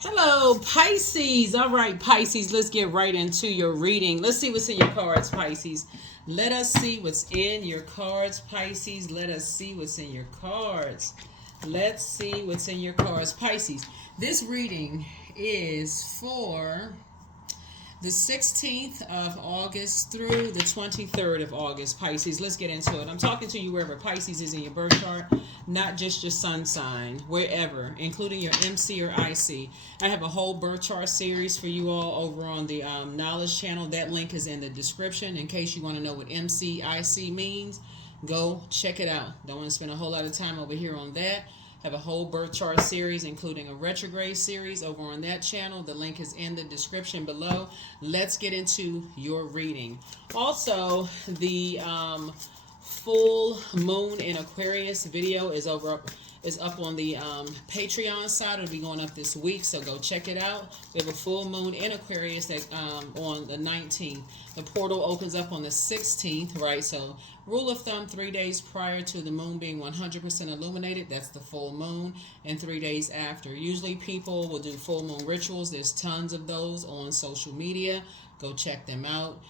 Hello, Pisces. All right, Pisces, let's get right into your reading. Let's see what's in your cards, Pisces. Let us see what's in your cards, Pisces. Let us see what's in your cards. Let's see what's in your cards, Pisces. This reading is for the 16th of August through the 23rd of August, Pisces. Let's get into it. I'm talking to you wherever Pisces is in your birth chart, not just your sun sign, wherever, including your MC or IC. I have a whole birth chart series for you all over on the Knowledge channel. That link is in the description in case you want to know what MC, IC means. Go check it out. Don't want to spend a whole lot of time over here on that. Have a whole birth chart series, including a retrograde series over on that channel. The link is in the description below. Let's get into your reading. Also, the full moon in Aquarius video is up on the Patreon side. It'll be going up this week, so go check it out. We have a full moon in Aquarius that on the 19th. The portal opens up on the 16th, right? So rule of thumb, 3 days prior to the moon being 100% illuminated, that's the full moon, and 3 days after. Usually people will do full moon rituals. There's tons of those on social media. Go check them out.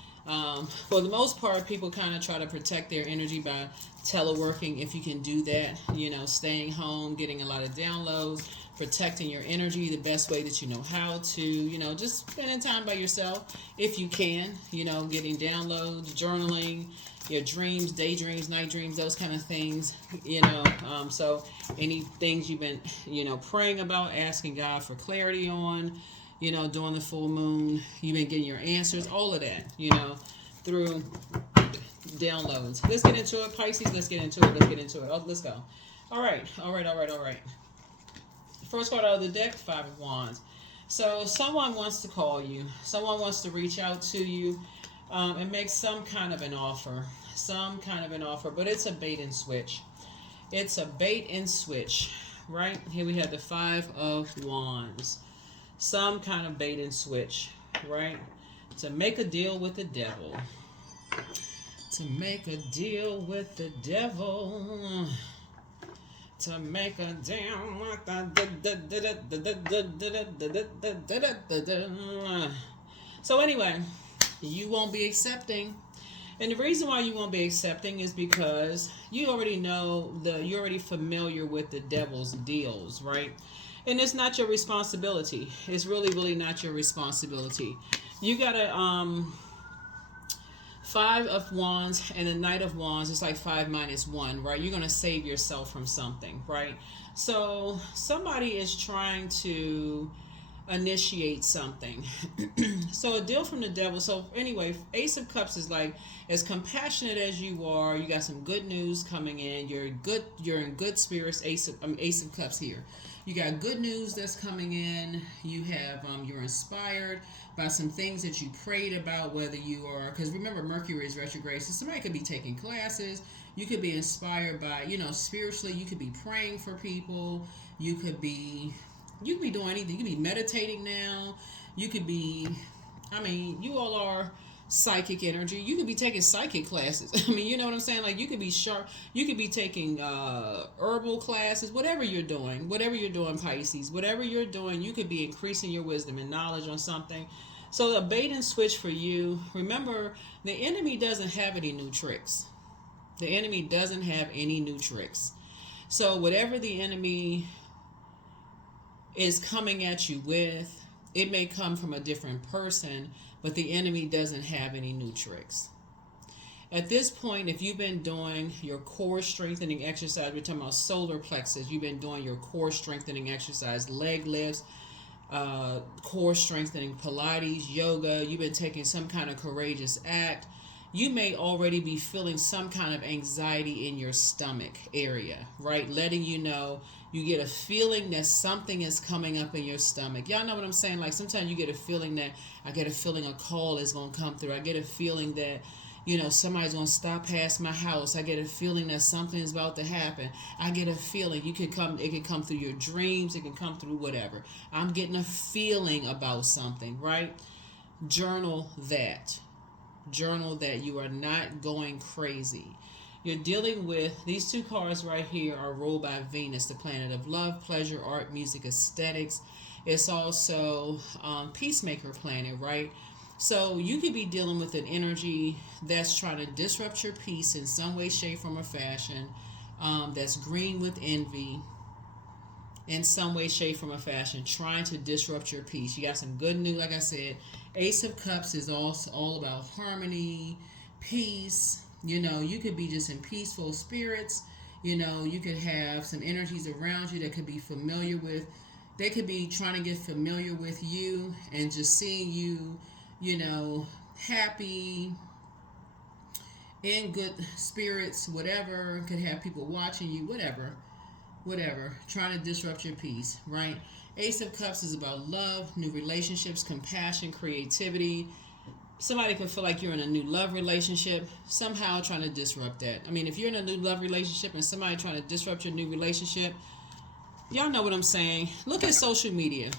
For the most part, people kind of try to protect their energy by teleworking, if you can do that, staying home, getting a lot of downloads, protecting your energy the best way that you know how to, just spending time by yourself if you can, getting downloads, journaling, your dreams, daydreams, night dreams, those kind of things, so any things you've been, praying about, asking God for clarity on, during the full moon, you've been getting your answers, all of that, through downloads. Let's get into it, Pisces. Let's get into it. Oh, let's go. All right. First card out of the deck, Five of Wands. So someone wants to call you. Someone wants to reach out to you and make some kind of an offer. But it's a bait and switch. Right? Here we have the Five of Wands. Some kind of bait and switch, right? To make a deal with the devil. To make a deal with the devil. To make a deal with the... So anyway, you won't be accepting. And the reason why you won't be accepting is because you already know you're already familiar with the devil's deals, right? And it's not your responsibility. It's really, really not your responsibility. You got a Five of Wands and a Knight of Wands. It's like 5 minus 1, right? You're going to save yourself from something, right? So somebody is trying to initiate something. So a deal from the devil. So anyway, Ace of Cups is like, as compassionate as you are, you got some good news coming in. You're in good spirits. Ace of Cups here. You got good news that's coming in. You have you're inspired by some things that you prayed about, whether you are, because remember Mercury is retrograde, so somebody could be taking classes. You could be inspired by, spiritually. You could be praying for people. You could be doing anything. You could be meditating now. You could be, you all are psychic energy. You could be taking psychic classes. You know what I'm saying? Like, you could be sharp. You could be taking herbal classes. Whatever you're doing, Pisces. Whatever you're doing, you could be increasing your wisdom and knowledge on something. So the bait and switch for you. Remember, the enemy doesn't have any new tricks. So whatever the enemy is coming at you with, it may come from a different person, but the enemy doesn't have any new tricks. At this point, if you've been doing your core strengthening exercise, we're talking about solar plexus, you've been doing your core strengthening exercise, leg lifts, core strengthening, Pilates, yoga, you've been taking some kind of courageous act, you may already be feeling some kind of anxiety in your stomach area, right? Letting you know, you get a feeling that something is coming up in your stomach. Y'all know what I'm saying? Like, sometimes you get a feeling that, I get a feeling a call is going to come through. I get a feeling that, somebody's going to stop past my house. I get a feeling that something is about to happen. I get a feeling it could come through your dreams. It can come through whatever. I'm getting a feeling about something, right? Journal that. You are not going crazy. You're dealing with, these two cards right here are ruled by Venus, the planet of love, pleasure, art, music, aesthetics. It's also Peacemaker planet, right? So you could be dealing with an energy that's trying to disrupt your peace in some way, shape, form, or fashion. That's green with envy in some way, shape, form, or fashion, trying to disrupt your peace. You got some good news, like I said. Ace of Cups is also all about harmony, peace. You know, you could be just in peaceful spirits. You know, you could have some energies around you that could be familiar with. They could be trying to get familiar with you and just seeing you, you know, happy, in good spirits, whatever. Could have people watching you, whatever, trying to disrupt your peace, right? Ace of Cups is about love, new relationships, compassion, creativity. Somebody could feel like you're in a new love relationship, somehow trying to disrupt that. I mean, if you're in a new love relationship and somebody trying to disrupt your new relationship, y'all know what I'm saying. Look at social media.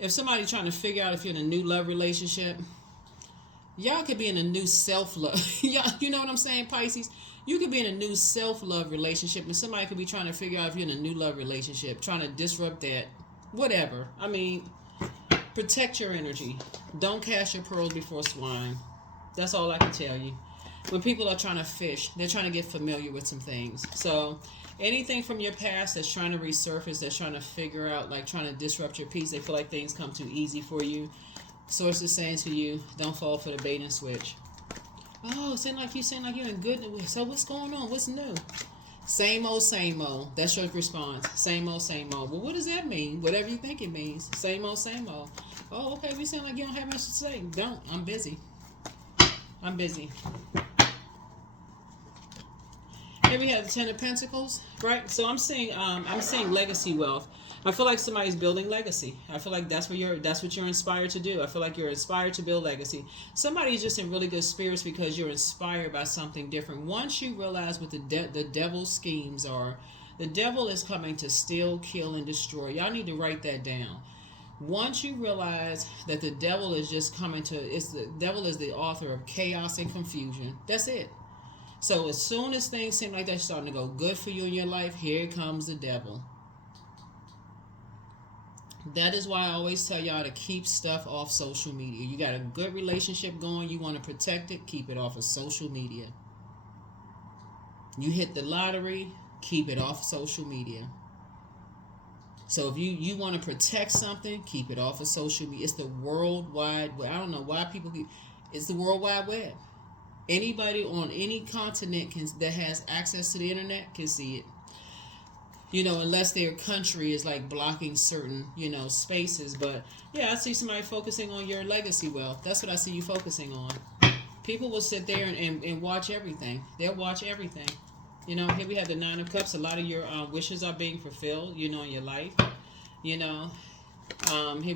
If somebody trying to figure out if you're in a new love relationship, y'all could be in a new self-love. Y'all, you know what I'm saying, Pisces? You could be in a new self-love relationship and somebody could be trying to figure out if you're in a new love relationship, trying to disrupt that. Whatever. I mean, protect your energy. Don't cast your pearls before swine. That's all I can tell you. When people are trying to fish, they're trying to get familiar with some things. So anything from your past that's trying to resurface, that's trying to figure out, like trying to disrupt your peace, they feel like things come too easy for you. Source is saying to you, don't fall for the bait and switch. Oh, it seems like you're in good. So what's going on? What's new? Same old, same old. That's your response. Same old, same old. Well, what does that mean? Whatever you think it means. Same old, same old. Oh, okay. We sound like you don't have much to say. Don't. I'm busy. I'm busy. Here we have the Ten of Pentacles, right? So I'm seeing legacy wealth. I feel like somebody's building legacy. I feel like that's what you're inspired to do. I feel like you're inspired to build legacy. Somebody's just in really good spirits because you're inspired by something different. Once you realize what the devil's schemes are, the devil is coming to steal, kill, and destroy. Y'all need to write that down. Once you realize that the devil is just coming to, the devil is the author of chaos and confusion. That's it. So as soon as things seem like they're starting to go good for you in your life, here comes the devil. That is why I always tell y'all to keep stuff off social media. You got a good relationship going, you want to protect it, keep it off of social media. You hit the lottery, keep it off social media. So if you want to protect something, keep it off of social media. It's the worldwide web. I don't know why people it's the World Wide Web. Anybody on any continent that has access to the internet can see it. You know, unless their country is like blocking certain, spaces. But yeah, I see somebody focusing on your legacy wealth. That's what I see you focusing on. People will sit there and watch everything. They'll watch everything. Here we have the Nine of Cups. A lot of your wishes are being fulfilled, in your life. Here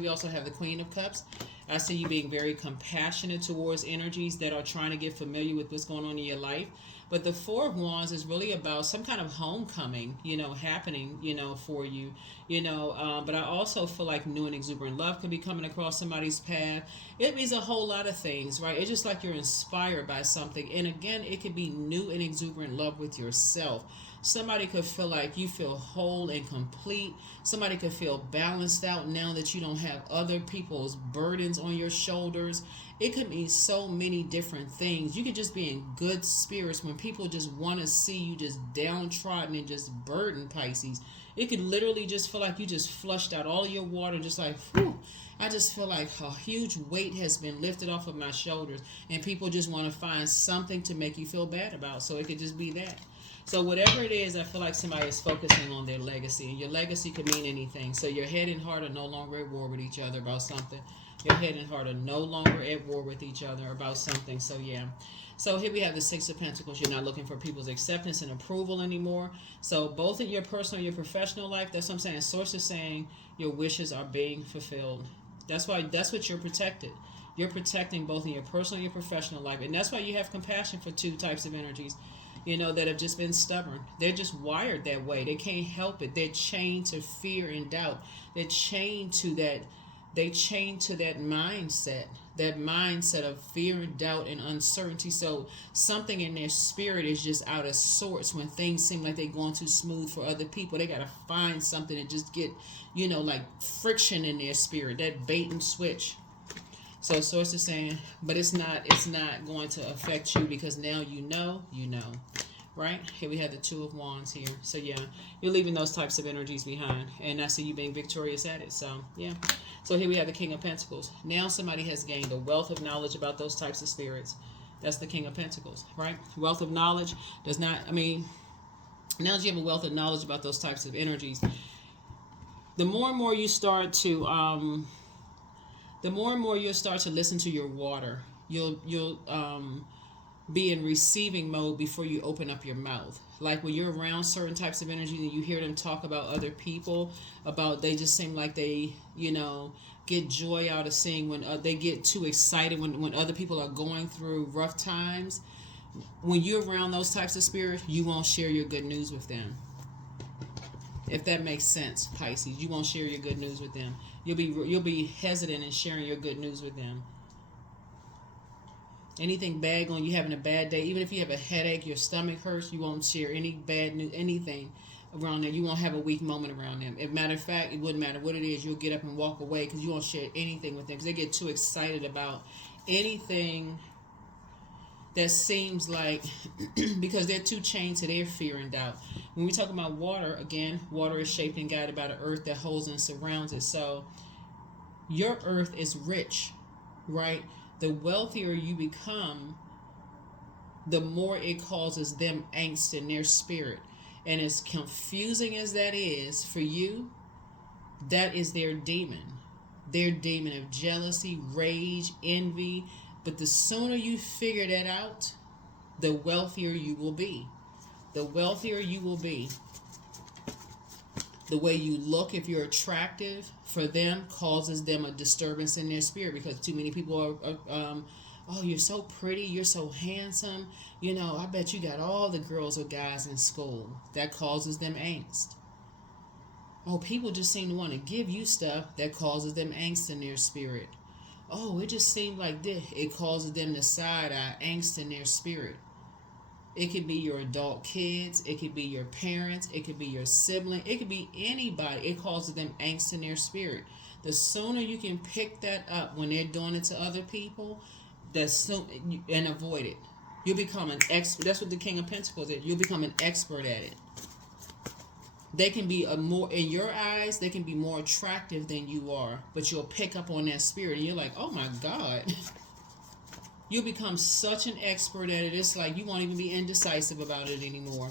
we also have the Queen of Cups. I see you being very compassionate towards energies that are trying to get familiar with what's going on in your life. But the Four of Wands is really about some kind of homecoming, happening, for you, but I also feel like new and exuberant love could be coming across somebody's path. It means a whole lot of things, right? It's just like you're inspired by something. And again, it could be new and exuberant love with yourself. Somebody could feel like you feel whole and complete. Somebody could feel balanced out now that you don't have other people's burdens on your shoulders. It could mean so many different things. You could just be in good spirits when people just want to see you just downtrodden and just burdened, Pisces. It could literally just feel like you just flushed out all your water, just like, whew. I just feel like a huge weight has been lifted off of my shoulders, and people just want to find something to make you feel bad about. So it could just be that. So whatever it is, I feel like somebody is focusing on their legacy. And your legacy could mean anything. So your head and heart are no longer at war with each other about something. Your head and heart are no longer at war with each other about something. So yeah. So here we have the Six of Pentacles. You're not looking for people's acceptance and approval anymore. So both in your personal and your professional life, that's what I'm saying. Source is saying your wishes are being fulfilled. That's what you're protected. You're protecting both in your personal and your professional life. And that's why you have compassion for two types of energies, that have just been stubborn. They're just wired that way. They can't help it. They're chained to fear and doubt. They're chained to they chain to that mindset of fear, doubt, and uncertainty. So something in their spirit is just out of sorts when things seem like they're going too smooth for other people. They got to find something to just get, like friction in their spirit, that bait and switch. So source is saying, but it's not going to affect you because now you know. Right? Here we have the Two of Wands here. So yeah, you're leaving those types of energies behind. And I see you being victorious at it. So yeah. So here we have the King of Pentacles. Now somebody has gained a wealth of knowledge about those types of spirits. That's the King of Pentacles, right? Wealth of knowledge does not, now that you have a wealth of knowledge about those types of energies, the more and more you start to, you'll start to listen to your water. You'll be in receiving mode before you open up your mouth. Like when you're around certain types of energy and you hear them talk about other people, they just seem like they, get joy out of seeing when they get too excited when other people are going through rough times. When you're around those types of spirits, you won't share your good news with them. If that makes sense, Pisces, you won't share your good news with them. You'll be hesitant in sharing your good news with them. Anything bad going, you having a bad day, even if you have a headache, your stomach hurts, you won't share any bad news, anything around them. You won't have a weak moment around them. As a matter of fact, it wouldn't matter what it is, you'll get up and walk away because you won't share anything with them because they get too excited about anything that seems like, because they're too chained to their fear and doubt. When we talk about water, again, water is shaped and guided by the earth that holds and surrounds it. So your earth is rich, right? The wealthier you become, the more it causes them angst in their spirit. And as confusing as that is for you, that is their demon. Their demon of jealousy, rage, envy. But the sooner you figure that out, the wealthier you will be. The wealthier you will be. The way you look, if you're attractive for them, causes them a disturbance in their spirit because too many people are oh, you're so pretty, you're so handsome. I bet you got all the girls or guys in school. That causes them angst. Oh, people just seem to want to give you stuff. That causes them angst in their spirit. Oh, it just seemed like this. It causes them to side-eye angst in their spirit. It could be your adult kids. It could be your parents. It could be your sibling. It could be anybody. It causes them angst in their spirit. The sooner you can pick that up when they're doing it to other people, and avoid it. You'll become an expert. That's what the King of Pentacles is. You'll become an expert at it. They can be in your eyes, they can be more attractive than you are, but you'll pick up on that spirit and you're like, oh my God. You'll become such an expert at it. It's like you won't even be indecisive about it anymore.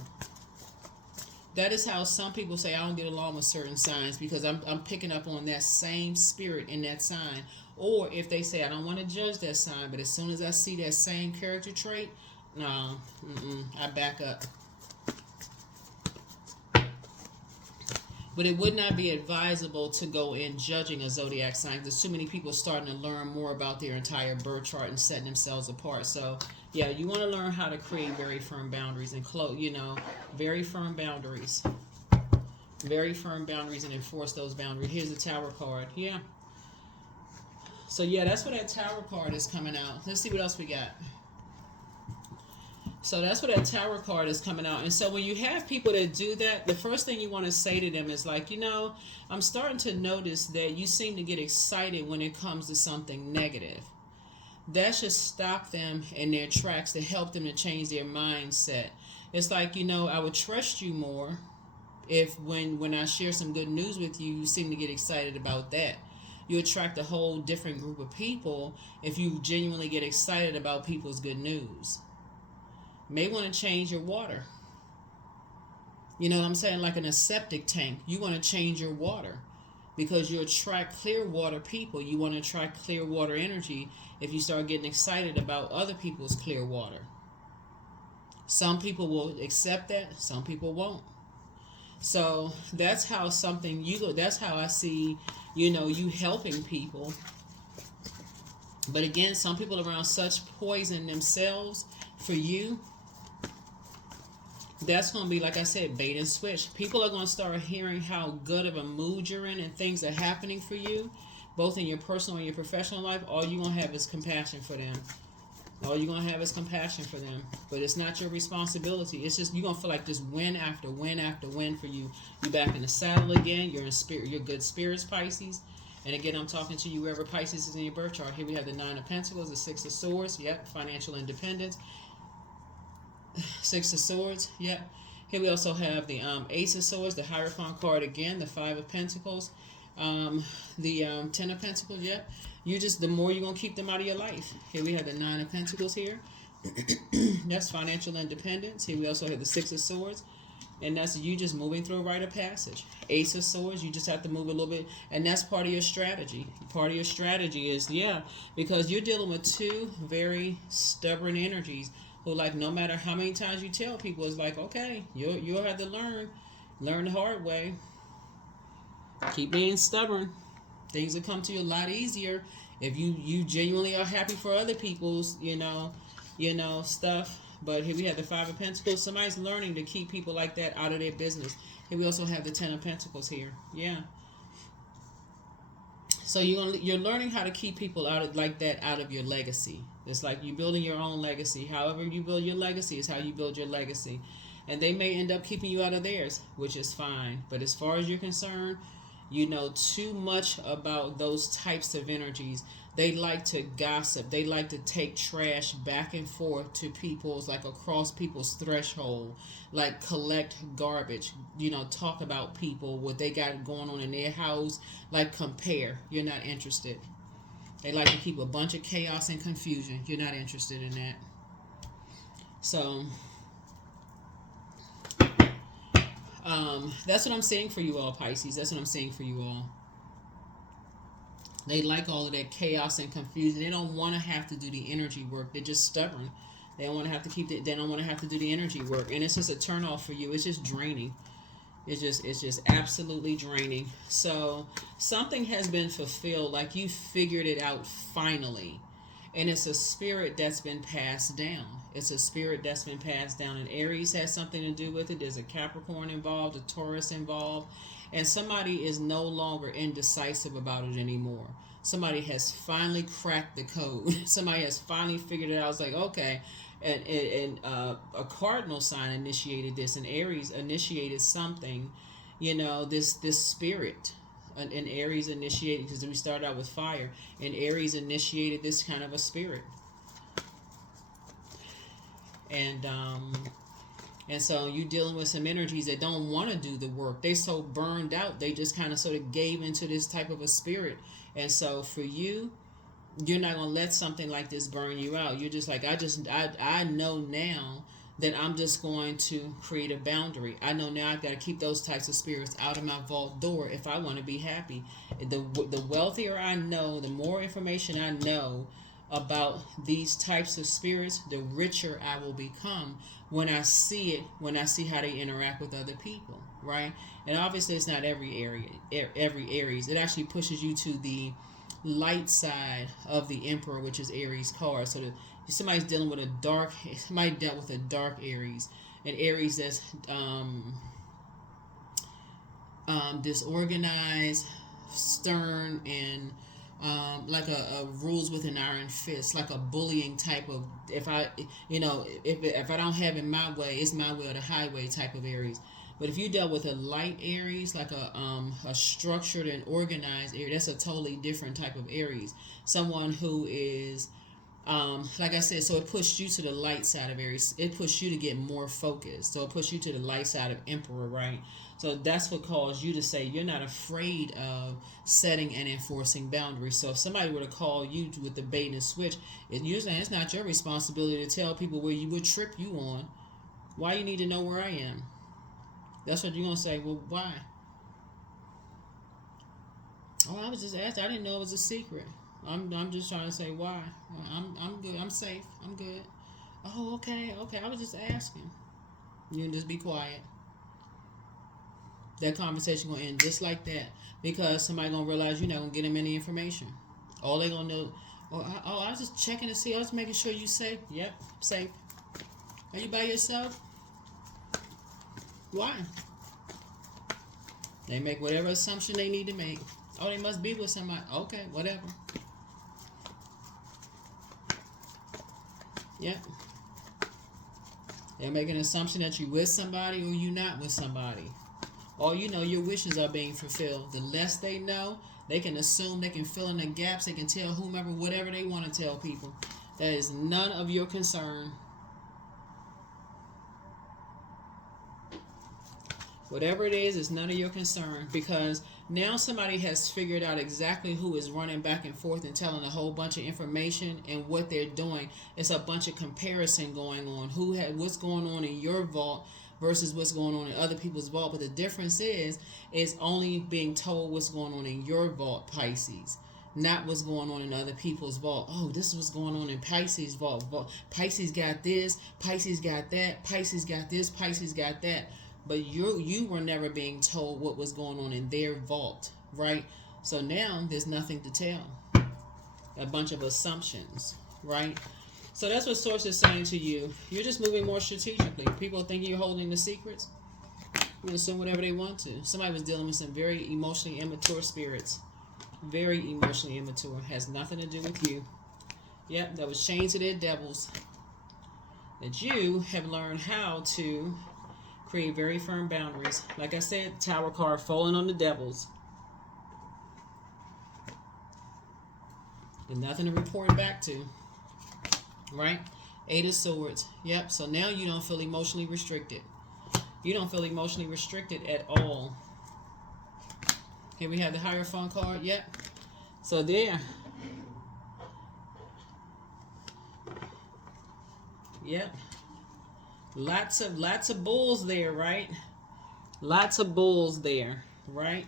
That is how some people say, I don't get along with certain signs because I'm picking up on that same spirit in that sign. Or if they say, I don't want to judge that sign, but as soon as I see that same character trait, no, I back up. But it would not be advisable to go in judging a zodiac sign. There's too many people starting to learn more about their entire birth chart and setting themselves apart. So, yeah, you want to learn how to create very firm boundaries and very firm boundaries. Very firm boundaries and enforce those boundaries. Here's the Tower card. Yeah. So, yeah, that's where that Tower card is coming out. Let's see what else we got. So that's where that Tower card is coming out. And so when you have people that do that, the first thing you want to say to them is like, I'm starting to notice that you seem to get excited when it comes to something negative. That should stop them in their tracks to help them to change their mindset. It's like, I would trust you more if when I share some good news with you, you seem to get excited about that. You attract a whole different group of people if you genuinely get excited about people's good news. May want to change your water. You know what I'm saying? Like in a septic tank, you want to change your water because you attract clear water people. You want to attract clear water energy if you start getting excited about other people's clear water. Some people will accept that, some people won't. So that's how that's how I see, you helping people. But again, some people around such poison themselves for you. That's going to be, like I said, bait and switch. People are going to start hearing how good of a mood you're in and things are happening for you. both in your personal and your professional life, all you're going to have is compassion for them. All you're going to have is compassion for them. But it's not your responsibility. It's just, you're going to feel like just win after win after win for you. You're back in the saddle again. You're in spirit. You're good spirits, Pisces. And again, I'm talking to you wherever Pisces is in your birth chart. Here we have the 9 of Pentacles, the 6 of Swords. Yep, financial independence. 6 of Swords. Yep. Here we also have the Ace of Swords, the Hierophant card again, the 5 of Pentacles, the 10 of Pentacles. Yep. You just, the more you're going to keep them out of your life. Here we have the 9 of Pentacles here. That's financial independence. Here we also have the 6 of Swords. And that's you just moving through a rite of passage. Ace of Swords, you just have to move a little bit. And that's part of your strategy. Part of your strategy is, yeah, because you're dealing with two very stubborn energies who, like, no matter how many times you tell people, it's like, okay, you'll have to learn the hard way. Keep being stubborn. Things will come to you a lot easier if you genuinely are happy for other people's, stuff. But here we have the 5 of Pentacles. Somebody's learning to keep people like that out of their business. Here we also have the 10 of Pentacles here. Yeah. So you're learning how to keep people out of your legacy. It's like you're building your own legacy. However you build your legacy is how you build your legacy. And they may end up keeping you out of theirs, which is fine. But as far as you're concerned, you know too much about those types of energies. They like to gossip. They like to take trash back and forth to people's, like across people's threshold, like collect garbage, talk about people, what they got going on in their house, like compare. You're not interested. They like to keep a bunch of chaos and confusion. You're not interested in that. So, that's what I'm saying for you all, Pisces. That's what I'm saying for you all. They like all of that chaos and confusion. They don't want to have to do the energy work. They're just stubborn. They don't want to have to They don't want to have to do the energy work, and it's just a turn off for you. It's just draining. It's just absolutely draining. So something has been fulfilled. Like you figured it out finally, and it's a spirit that's been passed down. It's a spirit that's been passed down, and Aries has something to do with it. There's a Capricorn involved, a Taurus involved. And somebody is no longer indecisive about it anymore. Somebody has finally cracked the code. Somebody has finally figured it out. It's like, okay. And a cardinal sign initiated this. And Aries initiated something. This spirit. And Aries initiated, because we started out with fire. And Aries initiated this kind of a spirit. And so you're dealing with some energies that don't want to do the work. They're so burned out. They just kind of sort of gave into this type of a spirit. And so for you, you're not going to let something like this burn you out. You're just like, I know now that I'm just going to create a boundary. I know now I've got to keep those types of spirits out of my vault door if I want to be happy. The wealthier I know, the more information I know about these types of spirits, the richer I will become when I see how they interact with other people, right? And obviously it's not every Aries. It actually pushes you to the light side of the Emperor, which is Aries card. So somebody's dealing with somebody dealt with a dark Aries, an Aries that's disorganized, stern, and like a rules with an iron fist, like a bullying type of, if I don't have it my way, it's my way or the highway type of Aries. But if you dealt with a light Aries, like a structured and organized Aries, that's a totally different type of Aries. Someone who is, like I said, so it pushed you to the light side of Aries. It pushed you to get more focused. So it pushed you to the light side of Emperor, right? So that's what caused you to say you're not afraid of setting and enforcing boundaries. So if somebody were to call you with the bait and switch, you're saying it's not your responsibility to tell people where you would trip you on. Why you need to know where I am? That's what you're going to say. Well, why? Oh, I was just asking. I didn't know it was a secret. I'm just trying to say why. I'm good. I'm safe. I'm good. Oh, okay. I was just asking. You can just be quiet. That conversation gonna end just like that, because somebody gonna realize you're not gonna get them any information. All they gonna know, I was just checking to see. I was making sure you safe. Yep, safe. Are you by yourself? Why? They make whatever assumption they need to make. Oh, they must be with somebody. Okay, whatever. Yep. They're making an assumption that you're with somebody or you're not with somebody. Or you know your wishes are being fulfilled. The less they know, they can assume, they can fill in the gaps, they can tell whomever, whatever they want to tell people. That is none of your concern. Whatever it is, it's none of your concern, because now somebody has figured out exactly who is running back and forth and telling a whole bunch of information and what they're doing. It's a bunch of comparison going on. What's going on in your vault versus what's going on in other people's vault. But the difference is only being told what's going on in your vault, Pisces, not what's going on in other people's vault. Oh, this is what's going on in Pisces' vault. Pisces got this, Pisces got that, Pisces got this, Pisces got that. But you were never being told what was going on in their vault, right? So now there's nothing to tell. A bunch of assumptions, right? So that's what Source is saying to you. You're just moving more strategically. People think you're holding the secrets. You assume whatever they want to. Somebody was dealing with some very emotionally immature spirits. Very emotionally immature. Has nothing to do with you. Yep, that was chained to their devils. That you have learned how to create very firm boundaries. Like I said, Tower card falling on the devils. And nothing to report back to. Right? 8 of Swords. Yep. So now you don't feel emotionally restricted. You don't feel emotionally restricted at all. Here we have the Hierophant card. Yep. So there. Yep. Lots of bulls there, right? Lots of bulls there, right?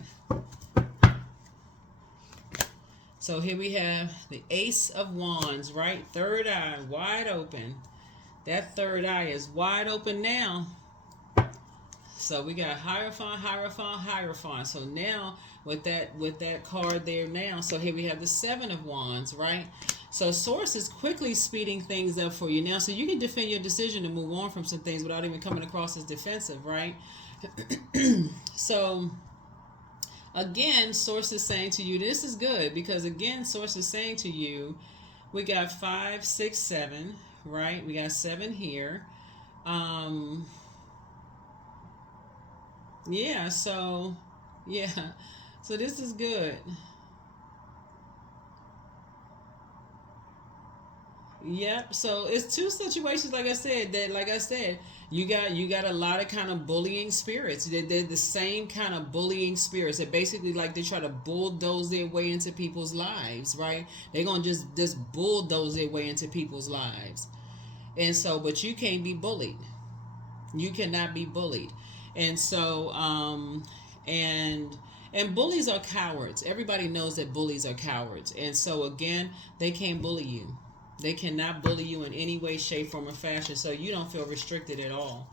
So here we have the Ace of Wands, right? Third eye wide open. That third eye is wide open now. So we got Hierophant, Hierophant, Hierophant. So now with that card there now. So here we have the Seven of Wands, right? So Source is quickly speeding things up for you now, so you can defend your decision to move on from some things without even coming across as defensive, right? So again, Source is saying to you, this is good, because again, Source is saying to you, we got 5, 6, 7, right? We got 7 here. Yeah, so this is good. Yep. So it's two situations, like I said, you got a lot of kind of bullying spirits. They're the same kind of bullying spirits. That basically, like, they try to bulldoze their way into people's lives, right? They're gonna just bulldoze their way into people's lives. And so, but you can't be bullied. You cannot be bullied. And so, and bullies are cowards. Everybody knows that bullies are cowards. And so again, they can't bully you. They cannot bully you in any way, shape, form, or fashion. So you don't feel restricted at all.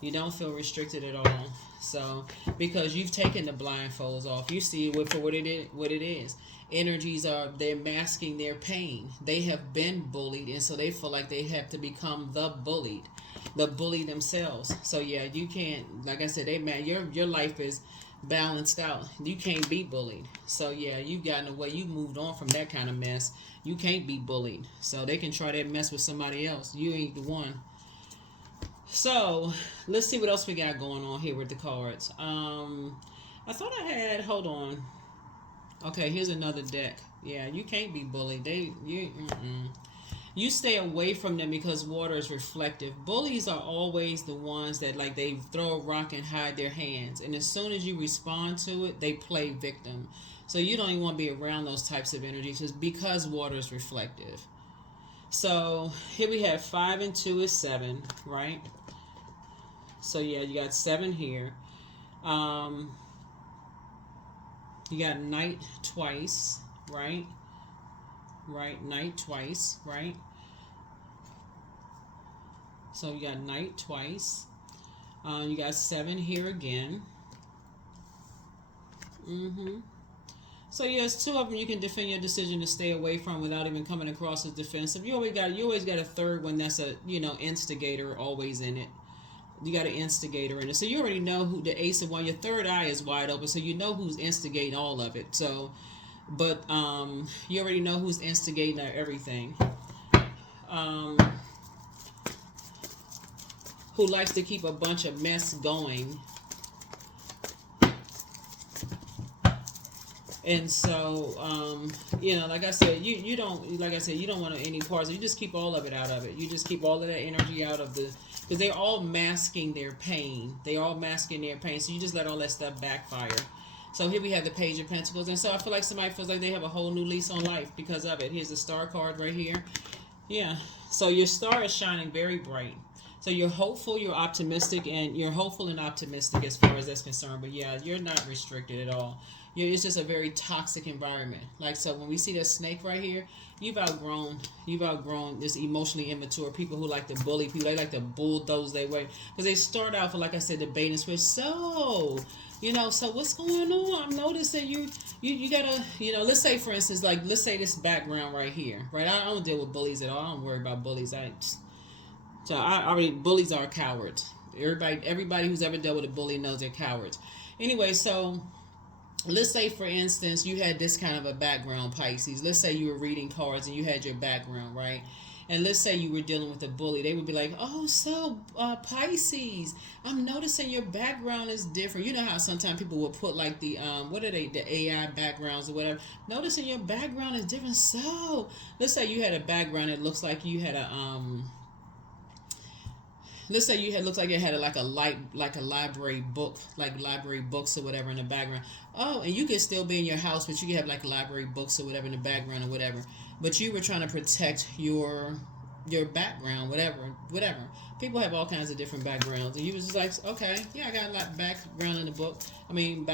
You don't feel restricted at all. So because you've taken the blindfolds off, you see it for what it is. Energies they're masking their pain. They have been bullied, and so they feel like they have to become the bully themselves. So yeah, you can't. Like I said, your life is balanced out. You can't be bullied. So yeah, you've gotten away. You moved on from that kind of mess. You can't be bullied. So they can try that mess with somebody else. You ain't the one. So let's see what else we got going on here with the cards. I thought I had. Hold on. Okay, here's another deck. Yeah, you can't be bullied. You stay away from them because water is reflective. Bullies are always the ones that, like, they throw a rock and hide their hands. And as soon as you respond to it, they play victim. So you don't even want to be around those types of energies because water is reflective. So here we have 5 and 2 is 7, right? So yeah, you got 7 here. You got night twice, right? Right, night twice, right? So you got night twice. You got 7 here again. So yes, 2 of them you can defend your decision to stay away from without even coming across as defensive. You always got a third one that's a instigator always in it. You got an instigator in it. So you already know who the ace of one. Your third eye is wide open, so you know who's instigating all of it. So, but you already know who's instigating everything. Who likes to keep a bunch of mess going. And so, you know, like I said, you don't, like I said, you don't want any parts. You just keep all of it out of it. You just keep all of that energy out of the, because they're all masking their pain. They're all masking their pain. So you just let all that stuff backfire. So here we have the Page of Pentacles. And so I feel like somebody feels like they have a whole new lease on life because of it. Here's the Star card right here. Yeah. So your star is shining very bright. So you're hopeful, you're optimistic, and you're hopeful and optimistic as far as that's concerned. But yeah, you're not restricted at all. It's just a very toxic environment. Like, so when we see that snake right here, you've outgrown this emotionally immature people who like to bully people. They like to bulldoze their way. Because they start out for, like I said, the bait and switch. So, you know, so what's going on? I'm noticing you gotta, you know, let's say, for instance, like, let's say this background right here, right? I don't deal with bullies at all. I don't worry about bullies. So I already, bullies are cowards. Everybody who's ever dealt with a bully knows they're cowards. Anyway, so let's say, for instance, you had this kind of a background, Pisces. Let's say you were reading cards and you had your background, right? And let's say you were dealing with a bully. They would be like, oh, so Pisces, I'm noticing your background is different. You know how sometimes people will put like the, what are they, the AI backgrounds or whatever. Noticing your background is different. So let's say you had a background that looks like you had a, let's say you had, looks like it had like a library book, like library books or whatever in the background. Oh, and you could still be in your house, but you could have like library books or whatever in the background or whatever. But you were trying to protect your background, whatever. People have all kinds of different backgrounds, and you was just like, okay, yeah, I got a lot background in the book. I mean,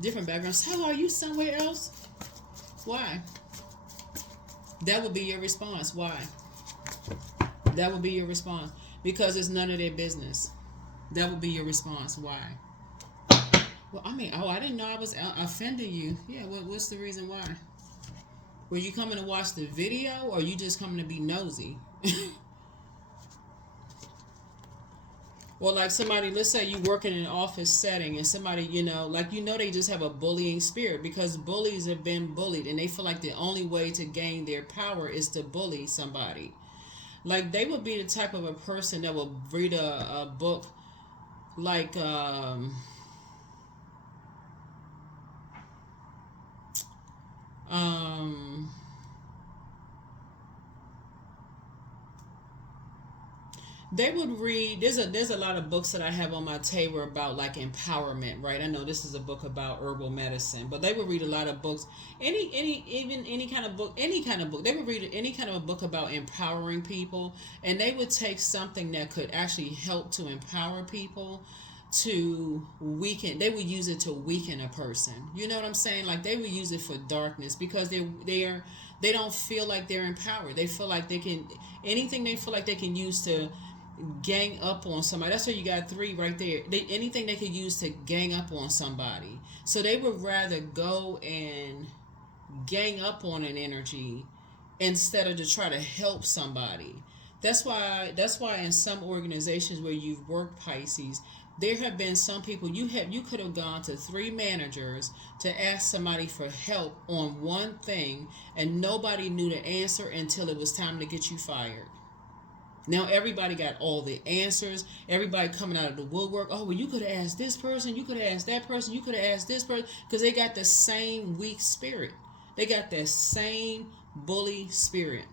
different backgrounds. So are you somewhere else? Why? That would be your response. Why? That would be your response. Because it's none of their business. That would be your response. Why? Well, I mean, I didn't know I was offending you. Yeah, what's the reason why? Were you coming to watch the video, or you just coming to be nosy? Or like somebody, let's say you work in an office setting and somebody, you know, like, you know, they just have a bullying spirit because bullies have been bullied and they feel like the only way to gain their power is to bully somebody. Like, they would be the type of a person that will read a book like, they would read, there's a lot of books that I have on my table about like empowerment, right? I know this is a book about herbal medicine, but they would read a lot of books, any kind of book. They would read any kind of a book about empowering people, and they would take something that could actually help to empower people to weaken. They would use it to weaken a person. You know what I'm saying? Like, they would use it for darkness because they don't feel like they're empowered. They feel like they can, anything they feel like they can use to gang up on somebody. That's why you got 3 right there. Anything they could use to gang up on somebody. So they would rather go and gang up on an energy instead of to try to help somebody. That's why in some organizations where you've worked, Pisces, there have been some people you could have gone to 3 managers to ask somebody for help on one thing, and nobody knew the answer until it was time to get you fired. Now everybody got all the answers. Everybody coming out of the woodwork. Oh, well, you could have asked this person. You could have asked that person. You could have asked this person. Because they got the same weak spirit. They got that same bully spirit.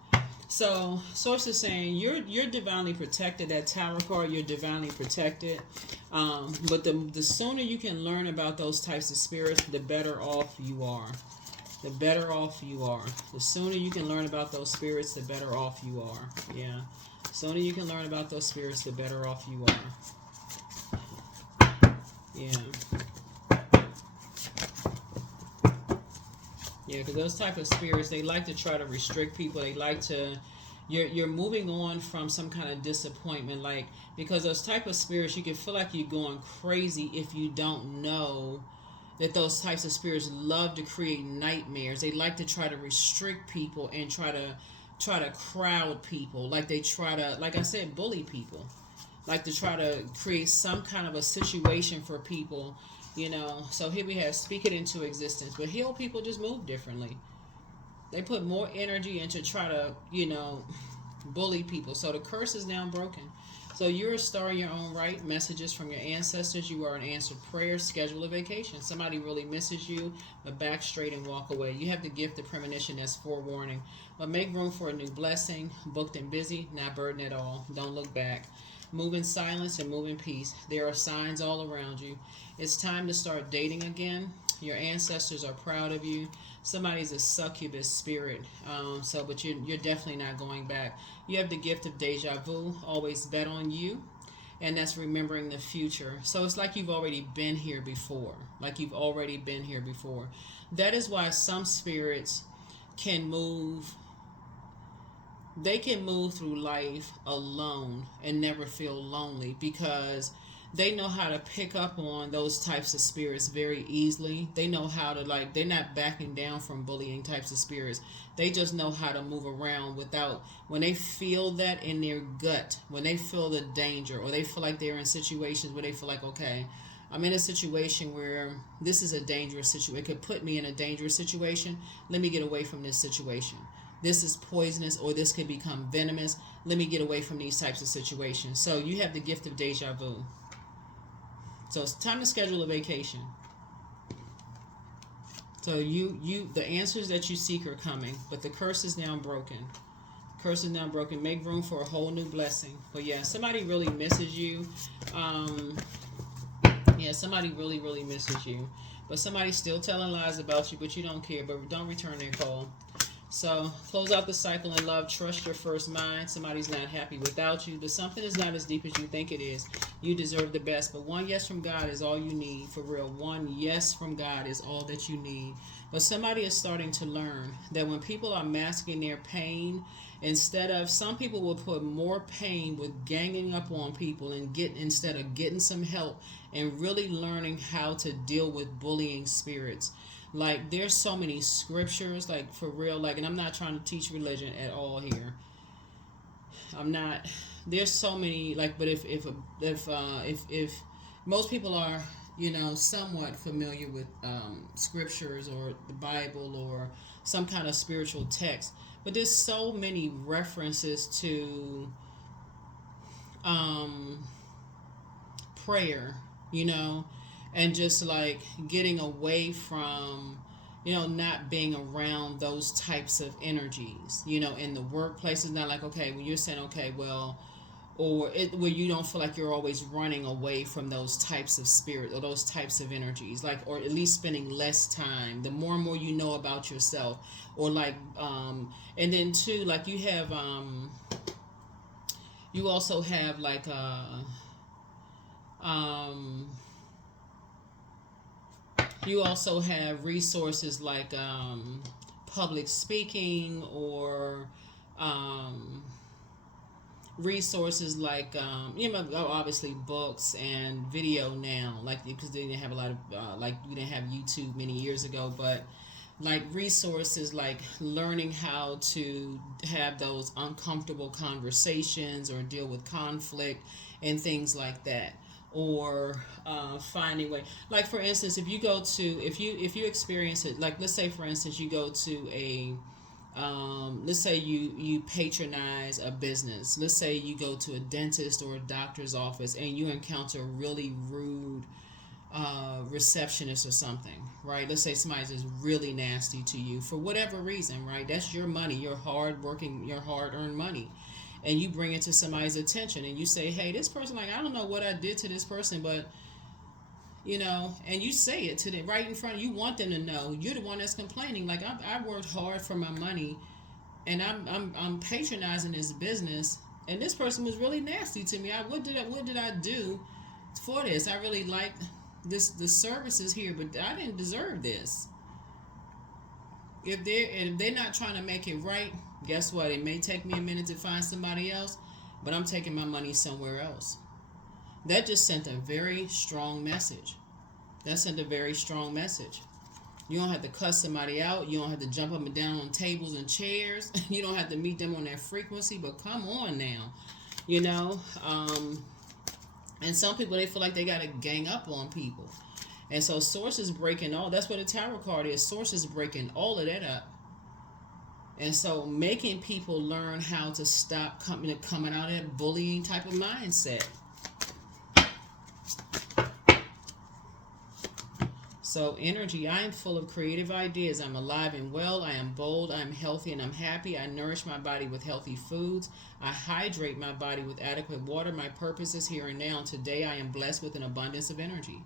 So, Source is saying you're divinely protected. That Tower card, you're divinely protected. But the sooner you can learn about those types of spirits, the better off you are. The better off you are. The sooner you can learn about those spirits, the better off you are. Yeah. The sooner you can learn about those spirits, the better off you are. Yeah. Yeah, because those type of spirits, they like to try to restrict people. They like to, you're moving on from some kind of disappointment. Like, because those type of spirits, you can feel like you're going crazy if you don't know that those types of spirits love to create nightmares. They like to try to restrict people and try to crowd people. Like, they try to, like I said, bully people. like to try to create some kind of a situation for people, you know. So here we have speak it into existence. But heal people just move differently. They put more energy into try to, you know, bully people. So the curse is now broken. So you're a star in your own right. Messages from your ancestors. You are an answered prayer. Schedule a vacation. Somebody really misses you, but back straight and walk away. You have the gift of premonition that's forewarning. But make room for a new blessing. Booked and busy, not burdened at all. Don't look back. Move in silence and move in peace. There are signs all around you. It's time to start dating again. Your ancestors are proud of you. Somebody's a succubus spirit, but you're definitely not going back. You have the gift of deja vu. Always bet on you, and that's remembering the future. So it's like you've already been here before. Like you've already been here before. That is why some spirits can move. They can move through life alone and never feel lonely because they know how to pick up on those types of spirits very easily. They know how to, like, they're not backing down from bullying types of spirits. They just know how to move around without, when they feel that in their gut, when they feel the danger, or they feel like they're in situations where they feel like, okay, I'm in a situation where this is a dangerous situation. It could put me in a dangerous situation. Let me get away from this situation. This is poisonous, or this could become venomous. Let me get away from these types of situations. So you have the gift of deja vu. So it's time to schedule a vacation. So the answers that you seek are coming, but the curse is now broken. The curse is now broken. Make room for a whole new blessing. But yeah, somebody really misses you. Somebody really, really misses you. But somebody's still telling lies about you, but you don't care. But don't return their call. So close out the cycle in love. Trust your first mind. Somebody's not happy without you, but something is not as deep as you think it is. You deserve the best, but one yes from God is all you need. For real, one yes from God is all that you need. But somebody is starting to learn that when people are masking their pain, some people will put more pain with ganging up on people and instead of getting some help and really learning how to deal with bullying spirits. Like, there's so many scriptures, like, for real, like, and I'm not trying to teach religion at all here. I'm not. There's so many, like, but if most people are, you know, somewhat familiar with scriptures or the Bible or some kind of spiritual text, but there's so many references to prayer, you know, and just like getting away from, you know, not being around those types of energies, you know, in the workplace. It's not like, okay, when you're saying, okay, well, where you don't feel like you're always running away from those types of spirit or those types of energies, like, or at least spending less time. The more and more you know about yourself, or like, and then too, like you have, you also have like, you also have resources like public speaking, or resources like you know, obviously books and video now, like, because they didn't have a lot of like, we didn't have YouTube many years ago, but like resources like learning how to have those uncomfortable conversations or deal with conflict and things like that, or finding way, like, for instance, if you experience it, like, let's say for instance you go to a let's say you patronize a business. Let's say you go to a dentist or a doctor's office and you encounter a really rude receptionist or something, right? Let's say somebody's just really nasty to you for whatever reason, right? That's your money, your hard-earned money, and you bring it to somebody's attention and you say, hey, this person, like, I don't know what I did to this person, but, you know, and you say it to them right in front of you. Want them to know you're the one that's complaining. Like, I worked hard for my money, and I'm patronizing this business, and this person was really nasty to me. What did I do for this? I really liked the services here, but I didn't deserve this. If they're not trying to make it right, guess what? It may take me a minute to find somebody else, but I'm taking my money somewhere else. That just sent a very strong message. That sent a very strong message. You don't have to cuss somebody out. You don't have to jump up and down on tables and chairs. You don't have to meet them on their frequency, but come on now. You know, And some people, they feel like they got to gang up on people. And so Source is breaking all, that's what a tarot card is. Source is breaking all of that up. And so making people learn how to stop coming out of that bullying type of mindset. So energy, I am full of creative ideas. I'm alive and well. I am bold. I am healthy and I'm happy. I nourish my body with healthy foods. I hydrate my body with adequate water. My purpose is here and now. Today I am blessed with an abundance of energy.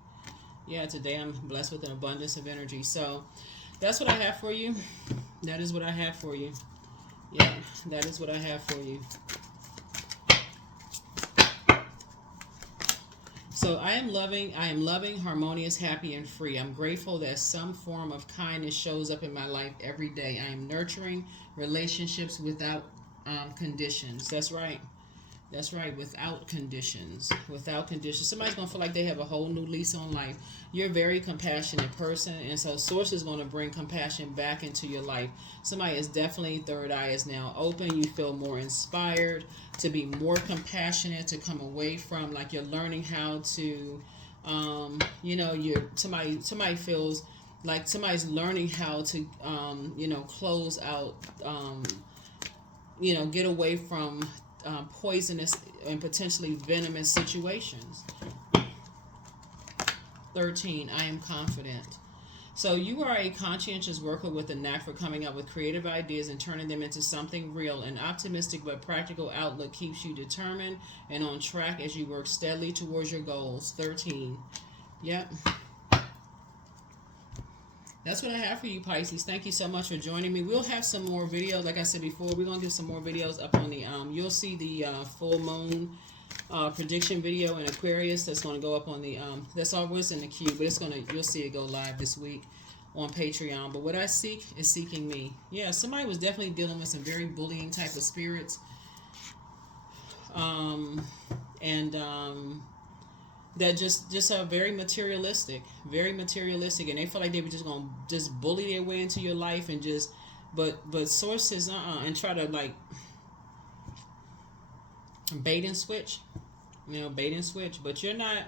Yeah, today I'm blessed with an abundance of energy. So that's what I have for you. That is what I have for you. Yeah, that is what I have for you. So I am loving, harmonious, happy, and free. I'm grateful that some form of kindness shows up in my life every day. I am nurturing relationships without conditions. That's right. That's right. Without conditions. Without conditions. Somebody's going to feel like they have a whole new lease on life. You're a very compassionate person. And so Source is going to bring compassion back into your life. Somebody is definitely, third eye is now open. You feel more inspired to be more compassionate, to come away from, like, you're learning how to, somebody feels like somebody's learning how to, close out, get away from poisonous and potentially venomous situations. 13, I am confident. So you are a conscientious worker with a knack for coming up with creative ideas and turning them into something real. An optimistic but practical outlook keeps you determined and on track as you work steadily towards your goals. 13. Yep. That's what I have for you, Pisces. Thank you so much for joining me. We'll have some more videos. Like I said before, we're going to do some more videos up on the, you'll see the full moon prediction video in Aquarius. That's going to go up on the, that's always in the queue, but it's going to, you'll see it go live this week on Patreon. But what I seek is seeking me. Yeah, somebody was definitely dealing with some very bullying type of spirits. That just are very materialistic, and they feel like they were just gonna just bully their way into your life and just, but sources and try to like bait and switch, But you're not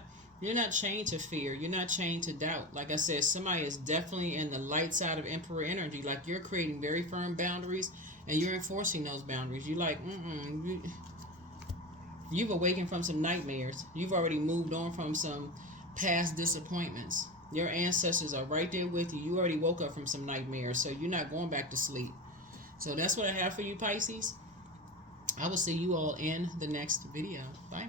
chained to fear. You're not chained to doubt. Like I said, somebody is definitely in the light side of Emperor energy. Like you're creating very firm boundaries and you're enforcing those boundaries. You're like, You've awakened from some nightmares. You've already moved on from some past disappointments. Your ancestors are right there with you. You already woke up from some nightmares, so you're not going back to sleep. So that's what I have for you, Pisces. I will see you all in the next video. Bye.